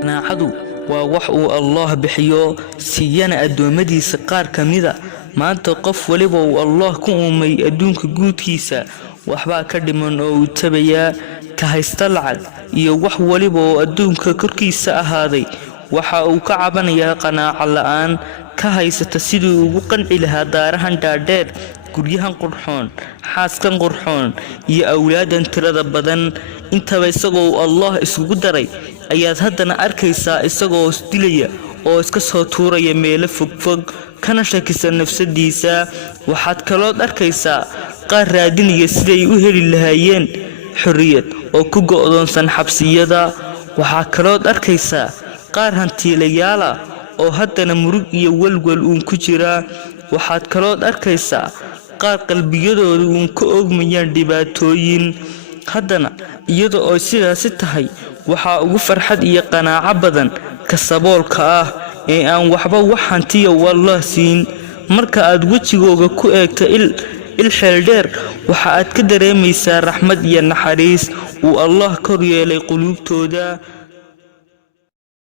qanaacadu waa wax uu Allah bixiyo siiyana adoomadiisa qaar kamida maanta qof waliba uu Allah ku uumay adduunka guudkiisa waxba ka dhiman oo uu tabaya ka haysta lacag iyo wax waliba oo adduunka korkiisa ahaaday waxa uu ka cabanayaa qanaaco la'aan ka haysata sidii ugu qanci lahaa daarahan dhaadheer guryahan qurxoon xaaskan qurxoon iyo awlaadan tirada badan intaba isagoo Allah isugu daray ayaad haddana arkaysaa isagoo isdilaya oo iska soo tuuraya meelo fogfog kana shakisan nafsadiisa waxaad kaloo arkaysaa qaar raadinaya siday u heli lahaayeen xorriyad oo ku go'doonsan xabsiyada waxaa kaloo arkaysaa qaar hantiilayaal ah oo haddana murug iyo walwal ku jira waxaad kaloo arkaysaa qaar qalbiyadooda ka oogmayaan dhibaatooyin haddana iyadoo ay sidaas tahay waxa ugu farxad iyo qanaaco badan ka saboolka ah ee aan waxba wax hantiya wallah siin marka aad wajigooga ku eegto il xeel dheer waxa aad ka dareemaysaa raxmad iyo naxariis uu Allah kor yeelay qulubtooda